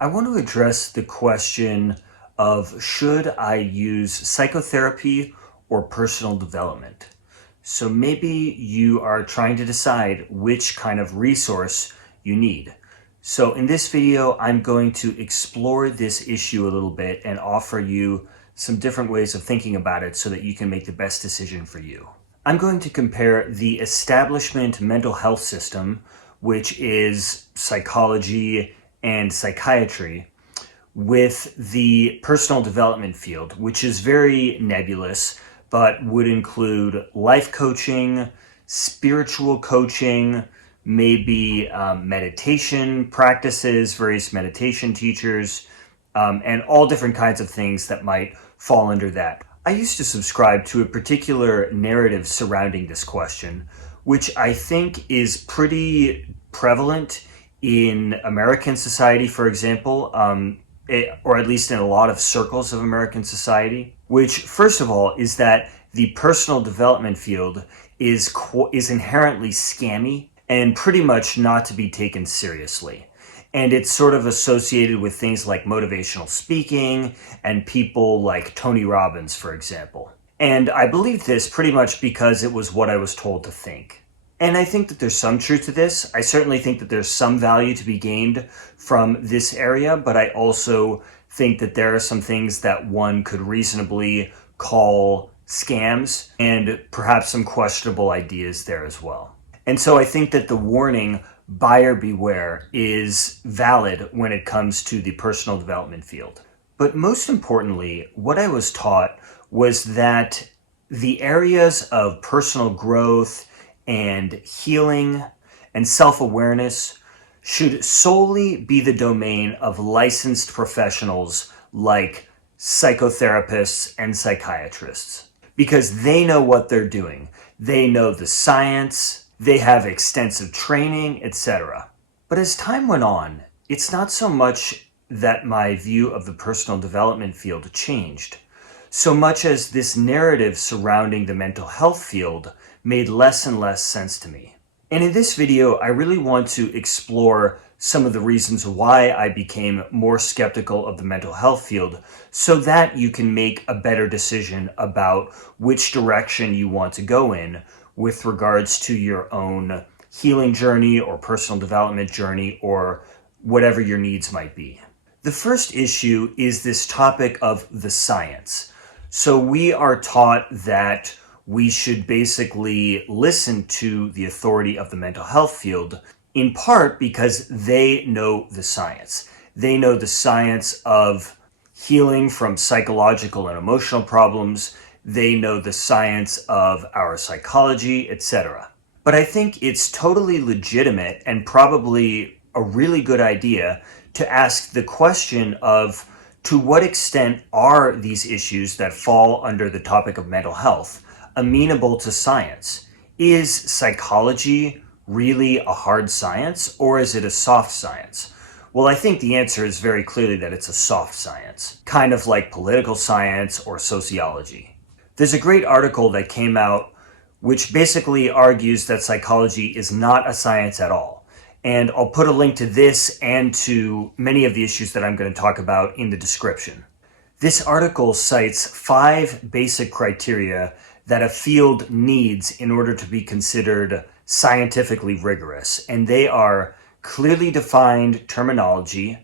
I want to address the question of should I use psychotherapy or personal development? So maybe you are trying to decide which kind of resource you need. So in this video, I'm going to explore this issue a little bit and offer you some different ways of thinking about it so that you can make the best decision for you. I'm going to compare the establishment mental health system, which is psychology and psychiatry, with the personal development field, which is very nebulous, but would include life coaching, spiritual coaching, maybe meditation practices, various meditation teachers, and all different kinds of things that might fall under that. I used to subscribe to a particular narrative surrounding this question, which I think is pretty prevalent in American society, for example, or at least in a lot of circles of American society, which, first of all, is that the personal development field is inherently scammy and pretty much not to be taken seriously. And it's sort of associated with things like motivational speaking and people like Tony Robbins, for example. And I believed this pretty much because it was what I was told to think. And I think that there's some truth to this. I certainly think that there's some value to be gained from this area, but I also think that there are some things that one could reasonably call scams and perhaps some questionable ideas there as well. And so I think that the warning, buyer beware, is valid when it comes to the personal development field. But most importantly, what I was taught was that the areas of personal growth and healing and self-awareness should solely be the domain of licensed professionals like psychotherapists and psychiatrists, because they know what they're doing. They know the science, they have extensive training, etc. But as time went on, it's not so much that my view of the personal development field changed, so much as this narrative surrounding the mental health field made less and less sense to me. And in this video, I really want to explore some of the reasons why I became more skeptical of the mental health field so that you can make a better decision about which direction you want to go in with regards to your own healing journey or personal development journey or whatever your needs might be. The first issue is this topic of the science. So we are taught that we should basically listen to the authority of the mental health field, in part because they know the science. They know the science of healing from psychological and emotional problems. They know the science of our psychology, etc. But I think it's totally legitimate and probably a really good idea to ask the question of to what extent are these issues that fall under the topic of mental health amenable to science? Is psychology really a hard science, or is it a soft science? Well, I think the answer is very clearly that it's a soft science, kind of like political science or sociology. There's a great article that came out which basically argues that psychology is not a science at all. And I'll put a link to this and to many of the issues that I'm going to talk about in the description. This article cites 5 basic criteria that a field needs in order to be considered scientifically rigorous, and they are clearly defined terminology,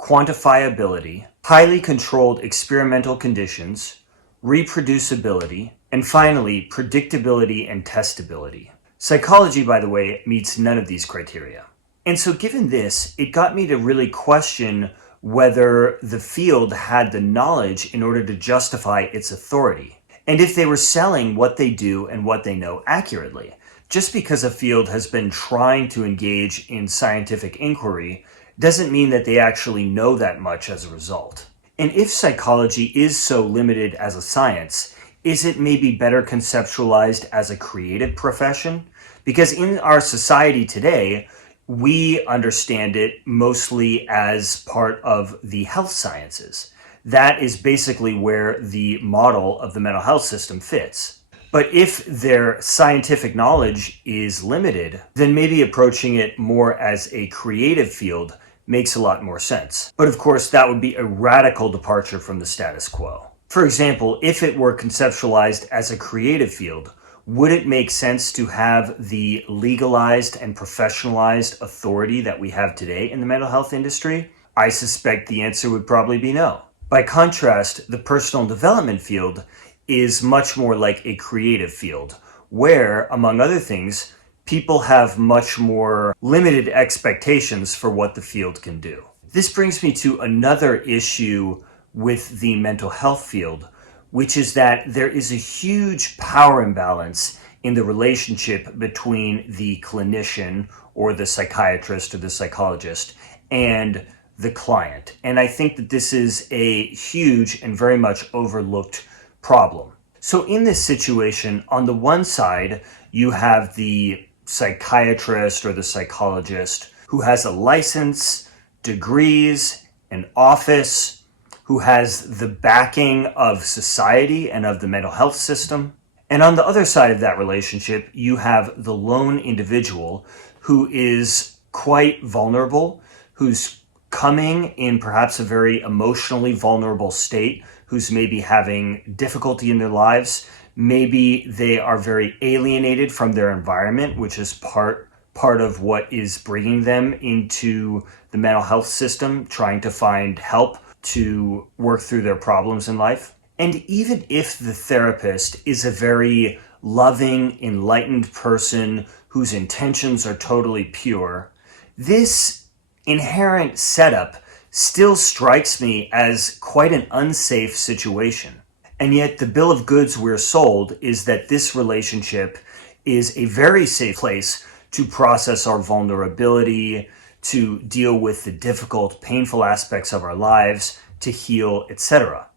quantifiability, highly controlled experimental conditions, reproducibility, and finally, predictability and testability. Psychology, by the way, meets none of these criteria. And so given this, it got me to really question whether the field had the knowledge in order to justify its authority, and if they were selling what they do and what they know accurately. Just because a field has been trying to engage in scientific inquiry doesn't mean that they actually know that much as a result. And if psychology is so limited as a science, is it maybe better conceptualized as a creative profession? Because in our society today, we understand it mostly as part of the health sciences. That is basically where the model of the mental health system fits. But if their scientific knowledge is limited, then maybe approaching it more as a creative field makes a lot more sense. But of course, that would be a radical departure from the status quo. For example, if it were conceptualized as a creative field, would it make sense to have the legalized and professionalized authority that we have today in the mental health industry? I suspect the answer would probably be no. By contrast, the personal development field is much more like a creative field, where, among other things, people have much more limited expectations for what the field can do. This brings me to another issue with the mental health field, which is that there is a huge power imbalance in the relationship between the clinician or the psychiatrist or the psychologist and the client. And I think that this is a huge and very much overlooked problem. So in this situation, on the one side, you have the psychiatrist or the psychologist who has a license, degrees, an office, who has the backing of society and of the mental health system. And on the other side of that relationship, you have the lone individual who is quite vulnerable, who's coming in perhaps a very emotionally vulnerable state, who's maybe having difficulty in their lives. Maybe they are very alienated from their environment, which is part of what is bringing them into the mental health system, trying to find help to work through their problems in life. And even if the therapist is a very loving, enlightened person whose intentions are totally pure, this inherent setup still strikes me as quite an unsafe situation. And yet the bill of goods we're sold is that this relationship is a very safe place to process our vulnerability, to deal with the difficult, painful aspects of our lives, to heal, etc.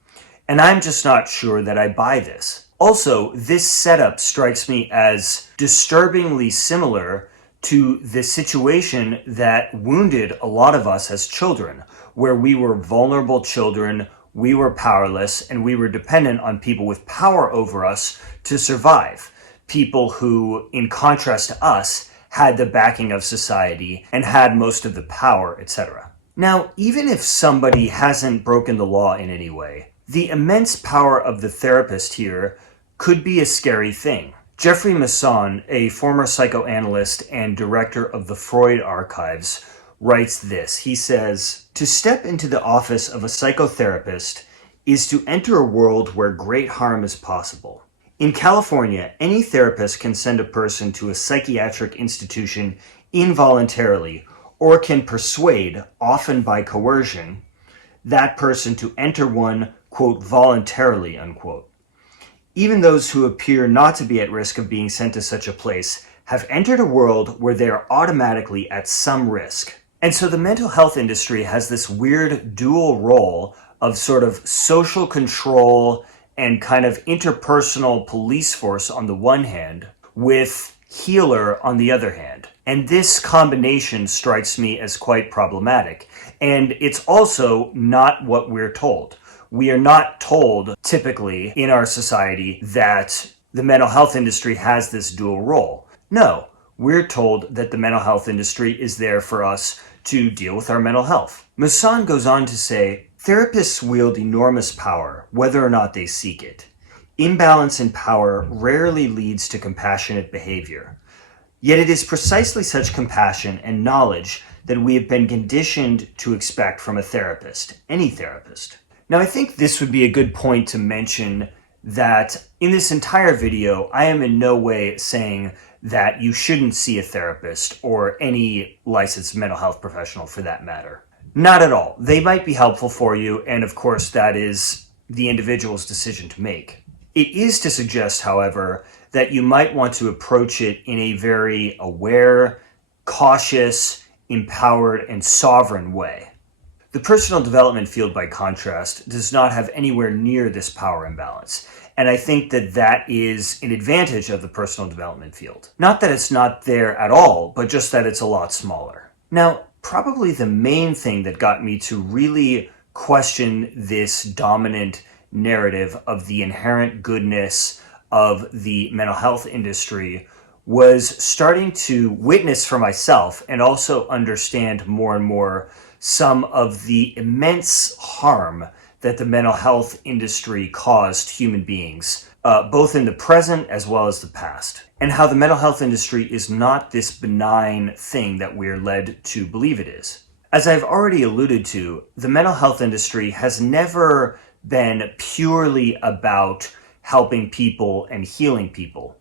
And I'm just not sure that I buy this. Also, this setup strikes me as disturbingly similar to the situation that wounded a lot of us as children, where we were vulnerable children, we were powerless, and we were dependent on people with power over us to survive. People who, in contrast to us, had the backing of society and had most of the power, etc. Now, even if somebody hasn't broken the law in any way, the immense power of the therapist here could be a scary thing. Jeffrey Masson, a former psychoanalyst and director of the Freud Archives, writes this. He says, "To step into the office of a psychotherapist is to enter a world where great harm is possible. In California, any therapist can send a person to a psychiatric institution involuntarily or can persuade, often by coercion, that person to enter one, quote, voluntarily, unquote. Even those who appear not to be at risk of being sent to such a place have entered a world where they are automatically at some risk." And so the mental health industry has this weird dual role of sort of social control and kind of interpersonal police force on the one hand, with healer on the other hand. And this combination strikes me as quite problematic. And it's also not what we're told. We are not told, typically, in our society that the mental health industry has this dual role. No, we're told that the mental health industry is there for us to deal with our mental health. Masson goes on to say, "Therapists wield enormous power, whether or not they seek it. Imbalance in power rarely leads to compassionate behavior. Yet it is precisely such compassion and knowledge that we have been conditioned to expect from a therapist, any therapist." Now, I think this would be a good point to mention that in this entire video, I am in no way saying that you shouldn't see a therapist or any licensed mental health professional for that matter. Not at all. They might be helpful for you, and of course that is the individual's decision to make. It is to suggest, however, that you might want to approach it in a very aware, cautious, empowered, and sovereign way. The personal development field, by contrast, does not have anywhere near this power imbalance. And I think that that is an advantage of the personal development field. Not that it's not there at all, but just that it's a lot smaller. Now, probably the main thing that got me to really question this dominant narrative of the inherent goodness of the mental health industry was starting to witness for myself and also understand more and more some of the immense harm that the mental health industry caused human beings, both in the present as well as the past, and how the mental health industry is not this benign thing that we're led to believe it is. As I've already alluded to, the mental health industry has never been purely about helping people and healing people.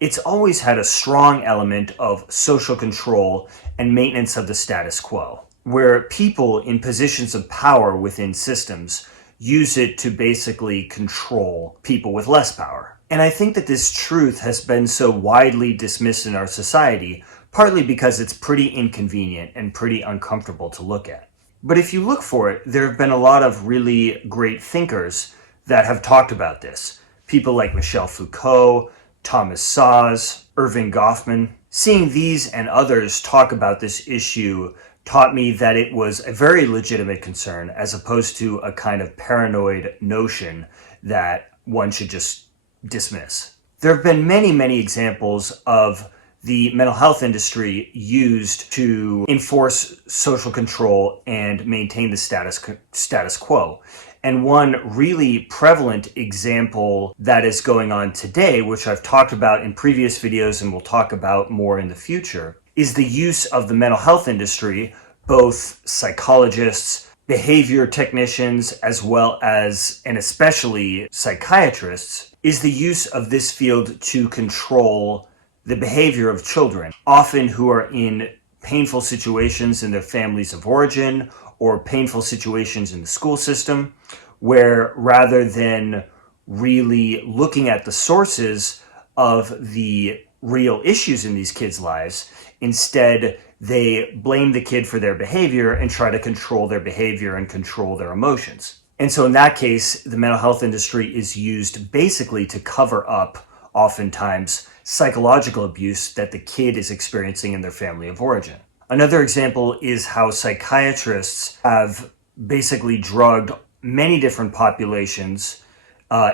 It's always had a strong element of social control and maintenance of the status quo, where people in positions of power within systems use it to basically control people with less power. And I think that this truth has been so widely dismissed in our society, partly because it's pretty inconvenient and pretty uncomfortable to look at. But if you look for it, there have been a lot of really great thinkers that have talked about this. People like Michel Foucault, Thomas Szasz, Irving Goffman. Seeing these and others talk about this issue taught me that it was a very legitimate concern as opposed to a kind of paranoid notion that one should just dismiss. There have been many, many examples of the mental health industry used to enforce social control and maintain the status quo. And one really prevalent example that is going on today, which I've talked about in previous videos and will talk about more in the future, is the use of the mental health industry, both psychologists, behavior technicians, as well as, and especially psychiatrists, is the use of this field to control the behavior of children, often who are in painful situations in their families of origin or painful situations in the school system, where rather than really looking at the sources of the real issues in these kids' lives, instead they blame the kid for their behavior and try to control their behavior and control their emotions. And so in that case, the mental health industry is used basically to cover up, oftentimes, psychological abuse that the kid is experiencing in their family of origin. Another example is how psychiatrists have basically drugged many different populations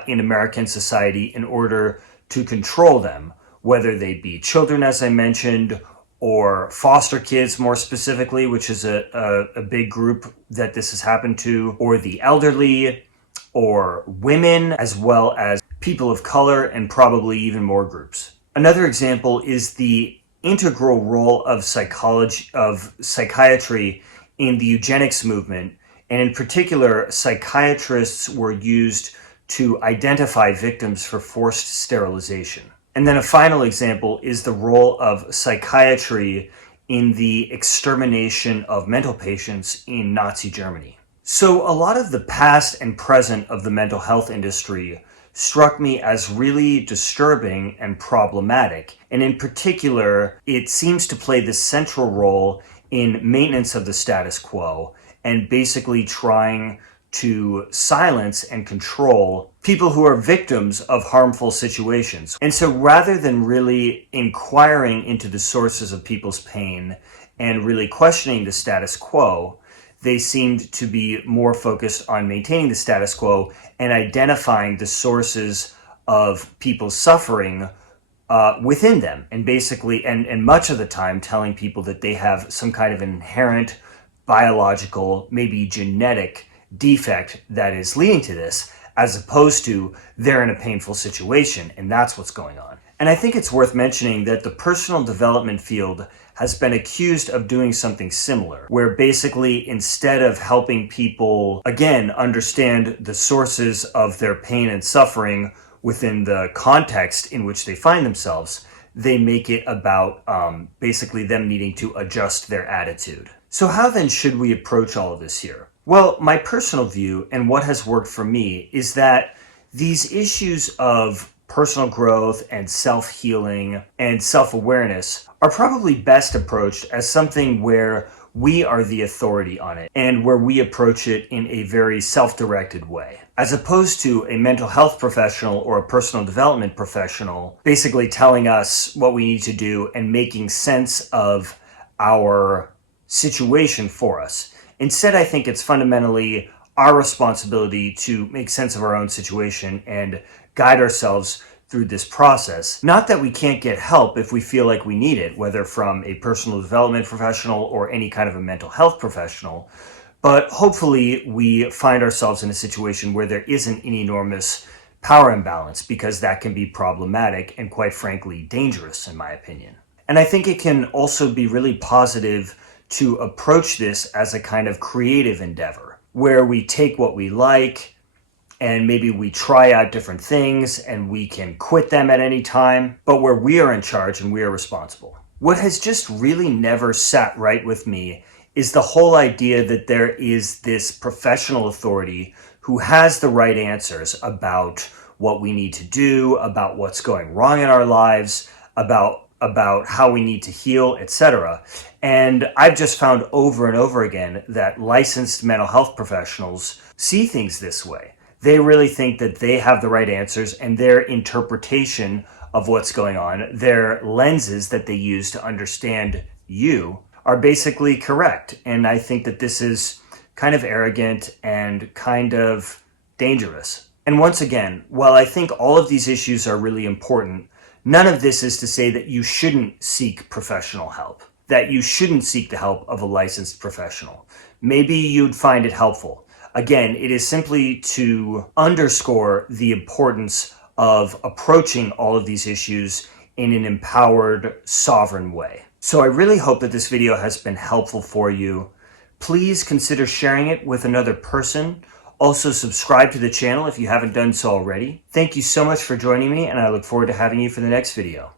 in American society in order to control them, whether they be children, as I mentioned, or foster kids more specifically, which is a big group that this has happened to, or the elderly, or women, as well as people of color, and probably even more groups. Another example is the integral role of psychiatry in the eugenics movement, and in particular, psychiatrists were used to identify victims for forced sterilization. And then a final example is the role of psychiatry in the extermination of mental patients in Nazi Germany. So a lot of the past and present of the mental health industry struck me as really disturbing and problematic. And in particular, it seems to play this central role in maintenance of the status quo and basically trying to silence and control people who are victims of harmful situations. And so rather than really inquiring into the sources of people's pain and really questioning the status quo, they seemed to be more focused on maintaining the status quo and identifying the sources of people's suffering within them. And basically, and much of the time telling people that they have some kind of inherent biological, maybe genetic defect that is leading to this, as opposed to they're in a painful situation and that's what's going on. And I think it's worth mentioning that the personal development field has been accused of doing something similar, where basically instead of helping people, again, understand the sources of their pain and suffering within the context in which they find themselves, they make it about basically them needing to adjust their attitude. So how then should we approach all of this here? Well, my personal view and what has worked for me is that these issues of personal growth and self-healing and self-awareness are probably best approached as something where we are the authority on it and where we approach it in a very self-directed way, as opposed to a mental health professional or a personal development professional basically telling us what we need to do and making sense of our situation for us. Instead, I think it's fundamentally our responsibility to make sense of our own situation and guide ourselves through this process. Not that we can't get help if we feel like we need it, whether from a personal development professional or any kind of a mental health professional, but hopefully we find ourselves in a situation where there isn't an enormous power imbalance, because that can be problematic and, quite frankly, dangerous in my opinion. And I think it can also be really positive to approach this as a kind of creative endeavor, where we take what we like and maybe we try out different things and we can quit them at any time, but where we are in charge and we are responsible. What has just really never sat right with me is the whole idea that there is this professional authority who has the right answers about what we need to do, about what's going wrong in our lives, about how we need to heal, etc. And I've just found over and over again that licensed mental health professionals see things this way. They really think that they have the right answers, and their interpretation of what's going on, their lenses that they use to understand you, are basically correct. And I think that this is kind of arrogant and kind of dangerous. And once again, while I think all of these issues are really important, none of this is to say that you shouldn't seek professional help, that you shouldn't seek the help of a licensed professional. Maybe you'd find it helpful. Again, it is simply to underscore the importance of approaching all of these issues in an empowered, sovereign way. So I really hope that this video has been helpful for you. Please consider sharing it with another person. Also, subscribe to the channel if you haven't done so already. Thank you so much for joining me, and I look forward to having you for the next video.